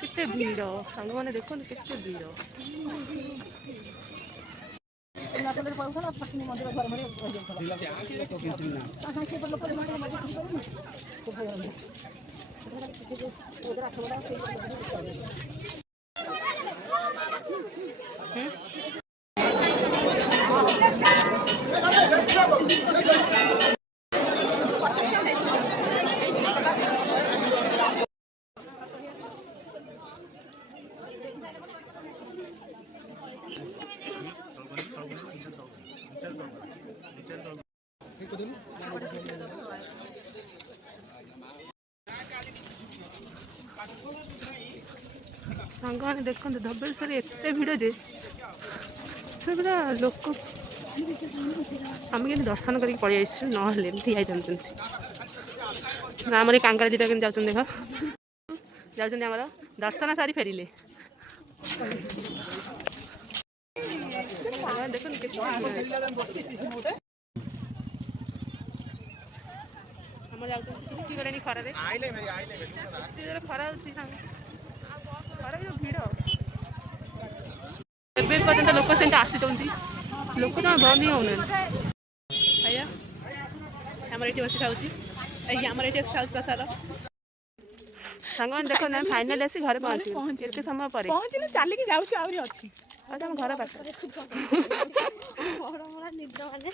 केते भीड़ सांग मैंने देखो केते भीड़ सांग मैंने देखो धबलेश्वर एत भिड़ जे पूरा लोक आम के दर्शन करके पड़े ना ठिया आमर कांगड़ा दीटा के जाऊँ देख जाऊँ आमर दर्शन सारी फेरिले देख गले खरार खरा खरा जो भिड़ पर्यटन लोक से आसी लोक तो बंद ही होना भैया आम ये बस खाऊँ आम ये खाऊ प्रसाद सांग मैंने देख ना फाइनाल आसी घर पहुँचे एत समय पर पहुँचने चलिए जाऊँ घर पास निद मैंने